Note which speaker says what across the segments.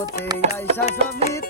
Speaker 1: জগতে আইসা সমিতি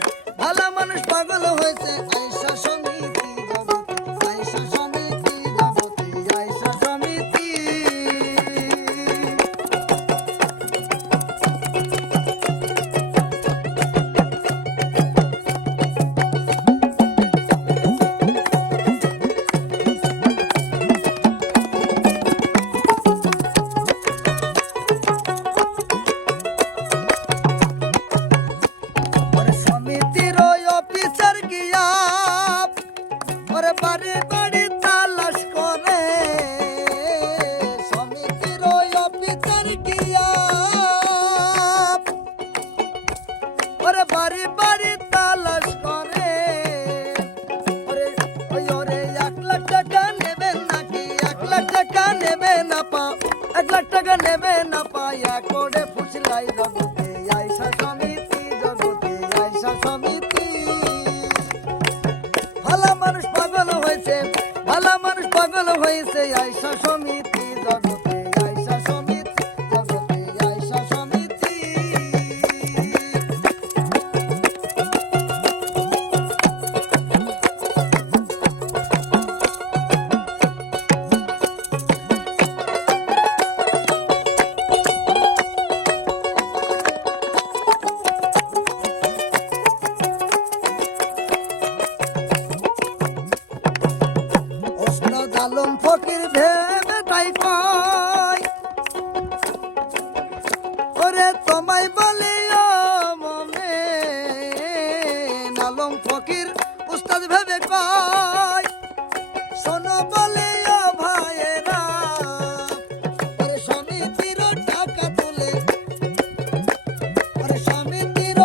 Speaker 1: পাগল হয়েছে অফিসার গিয়া ওরে বাড়ি বাড়ি তালাশ করে সমিতির ওই অফিসার গিয়া ওরে বাড়ি বাড়ি তালাশ করে ওরে ওই ওরে এক লাখ টাকা নেবেন নাকি এক লাখ টাকা নেবে না পা এক লাখ টাকা নেবে না পায়া করে ফুসলাই জগতে আইসা সমিতি হয়েছে ভালো মানুষ পাগল হয়েছে আইসা সমিতি জগতে। ফকির ভেবে তাই ওরে তোমায় বলি মমে নালম ফকির উস্তাদ ভেবে কয়। শোনো বলে সমিতির টাকা তুলে সমিতির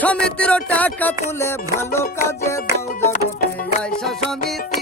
Speaker 1: সমিতির টাকা তুলে ভালো কাজে দাও জগতে আইসা সমিতি